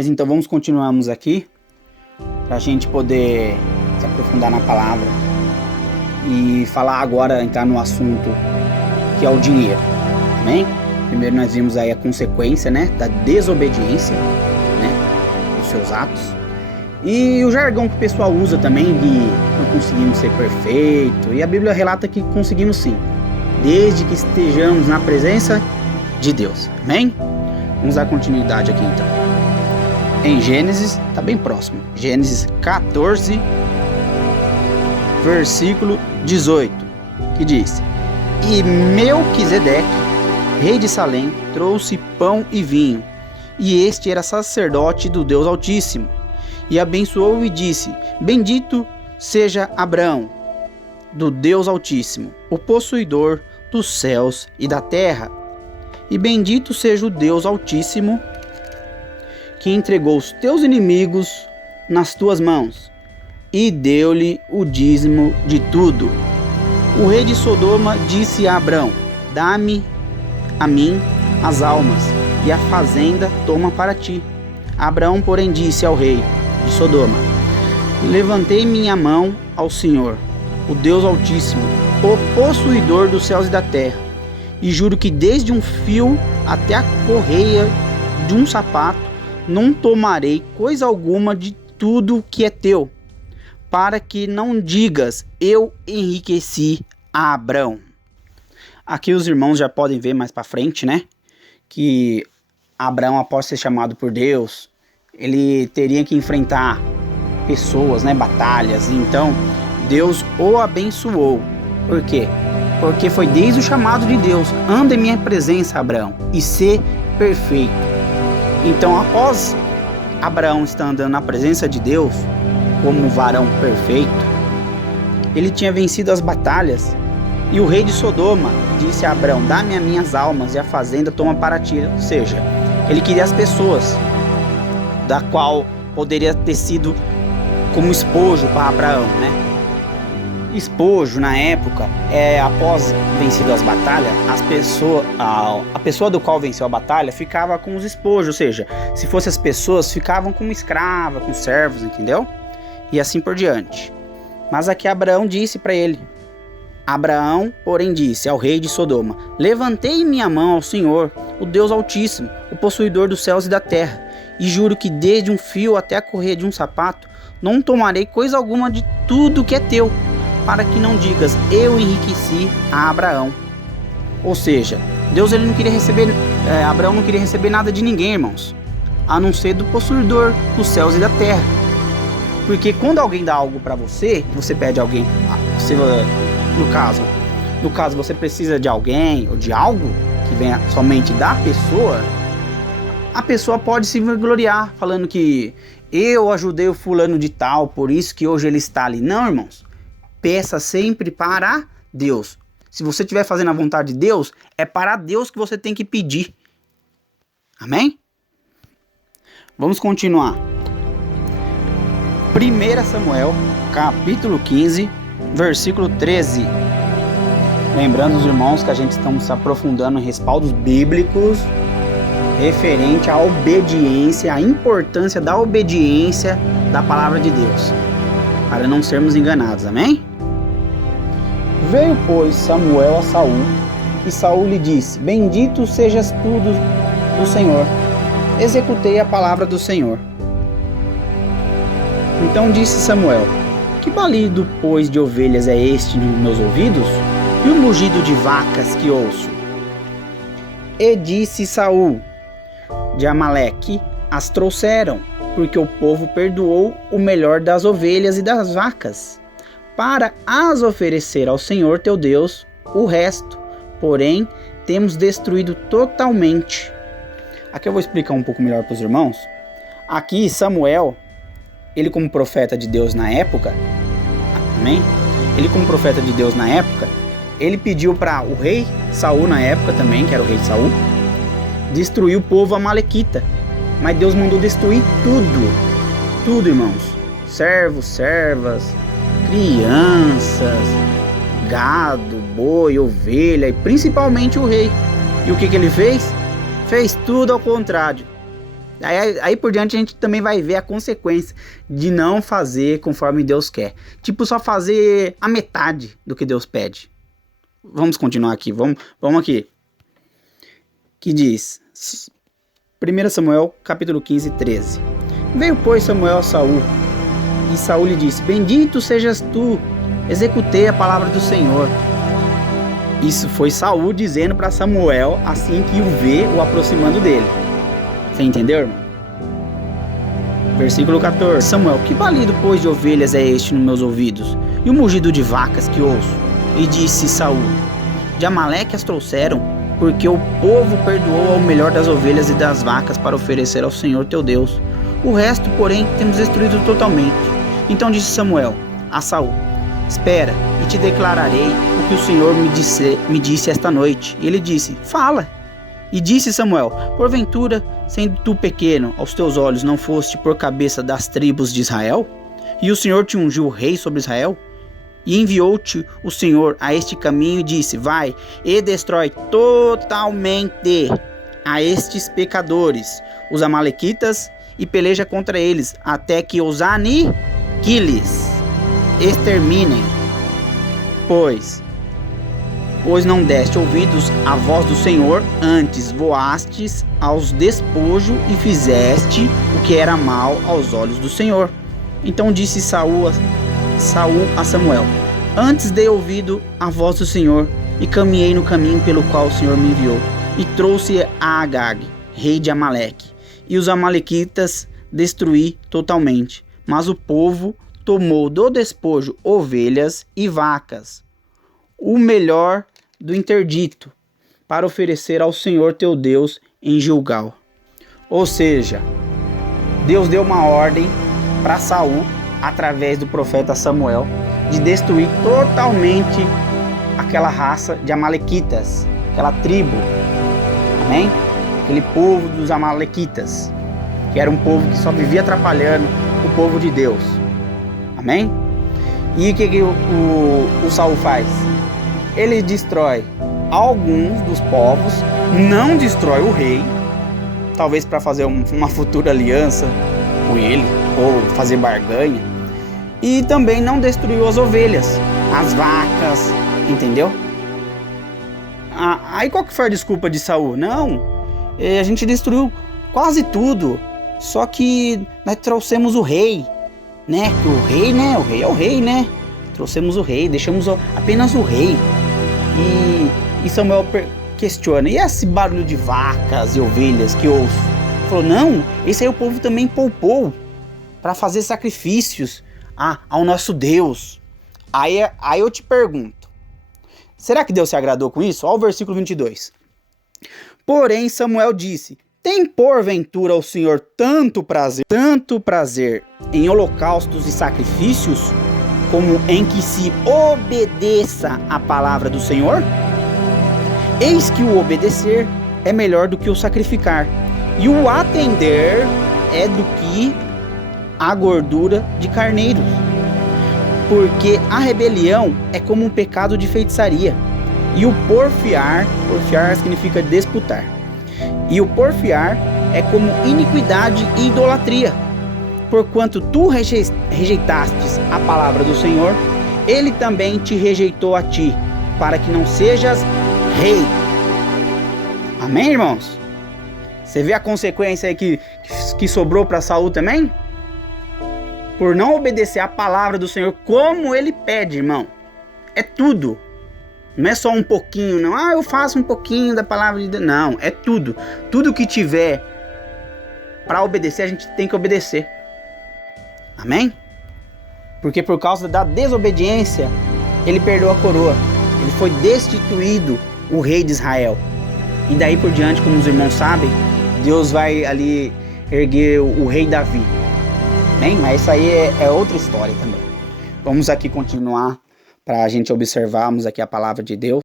Mas então vamos continuarmos aqui, para a gente poder se aprofundar na palavra e falar agora, entrar no assunto que é o dinheiro, amém? Primeiro nós vimos aí a consequência, né, da desobediência, né, dos seus atos, e o jargão que o pessoal usa também de não conseguimos ser perfeito, e a Bíblia relata que conseguimos sim, desde que estejamos na presença de Deus, amém? Vamos dar continuidade aqui então. Em Gênesis, está bem próximo, Gênesis 14, versículo 18, que diz: E Melquisedeque, rei de Salém, trouxe pão e vinho, e este era sacerdote do Deus Altíssimo, e abençoou e disse: Bendito seja Abraão, do Deus Altíssimo, o possuidor dos céus e da terra, e bendito seja o Deus Altíssimo, que entregou os teus inimigos nas tuas mãos, e deu-lhe o dízimo de tudo. O rei de Sodoma disse a Abrão: Dá-me a mim as almas, e a fazenda toma para ti. Abraão, porém, disse ao rei de Sodoma: Levantei minha mão ao Senhor, o Deus Altíssimo, o possuidor dos céus e da terra, e juro que desde um fio até a correia de um sapato não tomarei coisa alguma de tudo que é teu, para que não digas: eu enriqueci a Abrão. Aqui os irmãos já podem ver mais para frente, né, que Abraão, após ser chamado por Deus, ele teria que enfrentar pessoas, né, batalhas. Então Deus o abençoou. Por quê? Porque foi desde o chamado de Deus: anda em minha presença, Abraão, e ser perfeito. Então, após Abraão estar andando na presença de Deus, como um varão perfeito, ele tinha vencido as batalhas. E o rei de Sodoma disse a Abraão: Dá-me as minhas almas, e a fazenda toma para ti. Ou seja, ele queria as pessoas, da qual poderia ter sido como espojo para Abraão, né? Espojo, na época, após vencido as batalhas, a pessoa do qual venceu a batalha ficava com os espojos, ou seja, se fossem as pessoas, ficavam como escrava, com servos, entendeu? E assim por diante. Mas aqui Abraão disse para ele: Abraão, porém, disse ao rei de Sodoma: Levantei minha mão ao Senhor, o Deus Altíssimo, o possuidor dos céus e da terra, e juro que desde um fio até a correia de um sapato não tomarei coisa alguma de tudo que é teu, para que não digas: eu enriqueci a Abraão. Ou seja, Deus ele não queria receber, Abraão não queria receber nada de ninguém, irmãos, a não ser do possuidor dos céus e da terra. Porque quando alguém dá algo para você, você pede a alguém, no caso você precisa de alguém ou de algo que venha somente da pessoa, a pessoa pode se vangloriar falando que eu ajudei o fulano de tal, por isso que hoje ele está ali. Não, irmãos. Peça sempre para Deus. Se você estiver fazendo a vontade de Deus, é para Deus que você tem que pedir. Amém? Vamos continuar. 1 Samuel, capítulo 15, versículo 13. Lembrando os irmãos que a gente estamos se aprofundando em respaldos bíblicos referente à obediência, à importância da obediência da palavra de Deus, para não sermos enganados, amém? Veio, pois, Samuel a Saul, e Saul lhe disse: Bendito sejas tu do Senhor, executei a palavra do Senhor. Então disse Samuel: Que balido, pois, de ovelhas é este nos meus ouvidos, e o mugido de vacas que ouço? E disse Saul: De Amaleque as trouxeram, porque o povo perdoou o melhor das ovelhas e das vacas, para as oferecer ao Senhor teu Deus. O resto, porém, temos destruído totalmente. Aqui eu vou explicar um pouco melhor para os irmãos. Aqui Samuel, ele como profeta de Deus na época, amém? Ele como profeta de Deus na época, ele pediu para o rei Saul na época também, que era o rei Saul, destruir o povo amalequita. Mas Deus mandou destruir tudo, irmãos. Servos, servas, crianças, gado, boi, ovelha e principalmente o rei. E o que ele fez? Fez tudo ao contrário. Aí por diante a gente também vai ver a consequência de não fazer conforme Deus quer. Tipo, só fazer a metade do que Deus pede. Vamos continuar aqui, vamos aqui. Que diz, 1 Samuel capítulo 15, 13. Veio, pois, Samuel a Saul, e Saul lhe disse: bendito sejas tu, executei a palavra do Senhor. Isso foi Saul dizendo para Samuel assim que o vê o aproximando dele. Você entendeu, irmão? Versículo 14. Samuel: que balido, pois, de ovelhas é este nos meus ouvidos, e o mugido de vacas que ouço? E disse Saul: de Amaleque as trouxeram, porque o povo perdoou ao melhor das ovelhas e das vacas para oferecer ao Senhor teu Deus. O resto, porém, temos destruído totalmente. Então disse Samuel a Saul: espera, e te declararei o que o Senhor me disse esta noite. E ele disse: fala. E disse Samuel: porventura, sendo tu pequeno aos teus olhos, não foste por cabeça das tribos de Israel? E o Senhor te ungiu rei sobre Israel? E enviou-te o Senhor a este caminho e disse: vai e destrói totalmente a estes pecadores, os amalequitas, e peleja contra eles, até que os aniquiles, exterminem. Pois não deste ouvidos à voz do Senhor, antes voastes aos despojos e fizeste o que era mal aos olhos do Senhor. Então disse Saul a Samuel: antes dei ouvido à voz do Senhor, e caminhei no caminho pelo qual o Senhor me enviou, e trouxe a Agag, rei de Amaleque, e os amalequitas destruí totalmente. Mas o povo tomou do despojo ovelhas e vacas, o melhor do interdito, para oferecer ao Senhor teu Deus em Gilgal. Ou seja, Deus deu uma ordem para Saul, através do profeta Samuel, de destruir totalmente aquela raça de amalequitas, aquela tribo, amém? Aquele povo dos amalequitas, que era um povo que só vivia atrapalhando o povo de Deus, amém? E o que o Saul faz? Ele destrói alguns dos povos, não destrói o rei, talvez para fazer uma futura aliança com ele, ou fazer barganha, e também não destruiu as ovelhas, as vacas, entendeu? Aí qual que foi a desculpa de Saul? Não, a gente destruiu quase tudo, só que nós trouxemos o rei, né? O rei é o rei, né? Trouxemos o rei, deixamos apenas o rei. E Samuel questiona: e esse barulho de vacas e ovelhas que ouço? Ele falou: não, esse aí o povo também poupou para fazer sacrifícios ao nosso Deus. Aí eu te pergunto, será que Deus se agradou com isso? Olha o versículo 22. Porém Samuel disse: tem porventura o Senhor tanto prazer em holocaustos e sacrifícios, como em que se obedeça a palavra do Senhor? Eis que o obedecer é melhor do que o sacrificar, e o atender é do que a gordura de carneiros. Porque a rebelião é como um pecado de feitiçaria, e o porfiar significa disputar, e o porfiar é como iniquidade e idolatria. Porquanto tu rejeitastes a palavra do Senhor, ele também te rejeitou a ti, para que não sejas rei. Amém, irmãos? Você vê a consequência aí que sobrou para Saul também? Por não obedecer a palavra do Senhor como ele pede, irmão. É tudo. Não é só um pouquinho, não. Eu faço um pouquinho da palavra de Deus. Não, é tudo. Tudo que tiver para obedecer, a gente tem que obedecer. Amém? Porque por causa da desobediência, ele perdeu a coroa. Ele foi destituído o rei de Israel. E daí por diante, como os irmãos sabem, Deus vai ali erguer o rei Davi. Amém? Mas isso aí é outra história também. Vamos aqui continuar para a gente observarmos aqui a palavra de Deus.